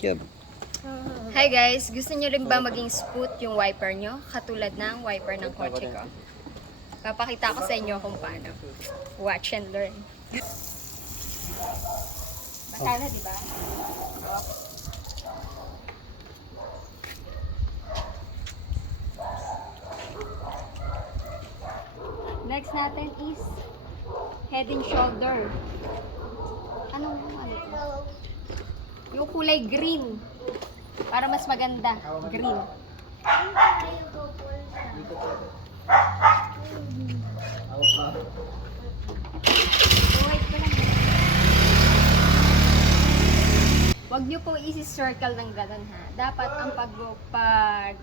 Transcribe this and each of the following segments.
Yep. Hi guys, gusto nyo rin ba maging smooth yung wiper nyo? Katulad ng wiper ng kotse ko. Papakita ko sa inyo kung paano. Watch and learn. Basta na, diba? Next natin is head and shoulder. Ano ito? Yung kulay green. Para mas maganda. Green. Wait ko lang. Huwag nyo pong isi-circle ng ganun ha. Dapat ang tawag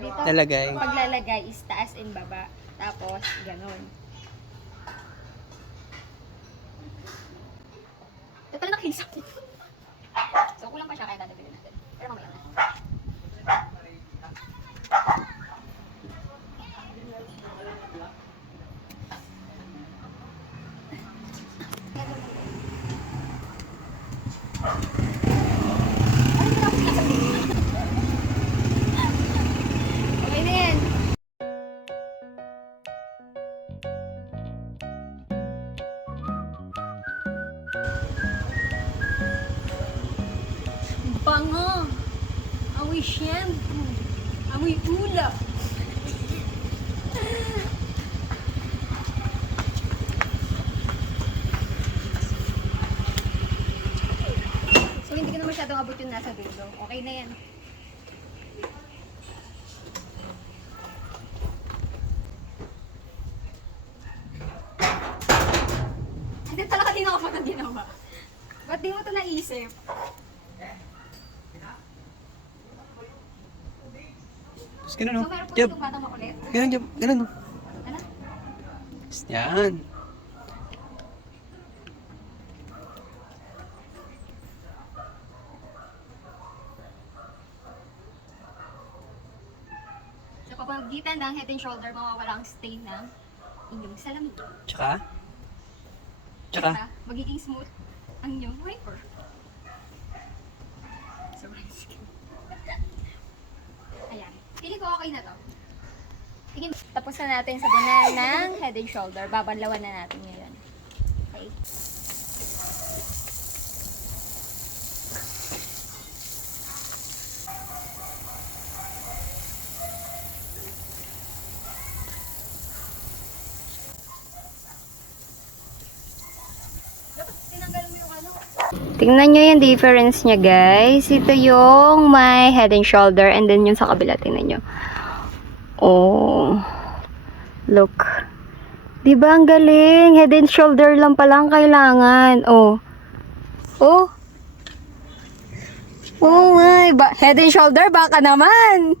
dito, Lalagay. paglalagay is taas and baba. Tapos, ganun. Ito pala nakahisap. So, kulang pa siya kaya dadagdagan natin. Pero mamaya na. Okay na yan. Bango! Amoy shampoo! Amoy ulap! So, hindi ka na masyadong abot yung nasa dulo. Okay na yan. Hindi talaga din ako pag ginawa. Ba't di mo ito naisip? Tapos ganun, So, no? meron po Jab. itong batang makulit. Ganun, Jab. Ganun, no? Ano? Yan. Sa pamamagitan ng head and shoulder, mawawala ang stain ng inyong salamin. Tsaka? Tsaka, magiging smooth ang inyong wiper. Sobrang sikip. Ayan. Pili ko okay na to. Tingin, tapos na natin sabunan ng head and shoulder. Babanlawan na natin ngayon. Okay. Dapat tinanggal mo yung ano. Tingnan nyo yung difference niya, guys. Ito yung my head and shoulder and then yung sa kabila, tingnan nyo. Oh. Look. Diba ang galing? Head and shoulder lang pala ang kailangan. Oh. Oh. Oh my. Head and shoulder, baka naman.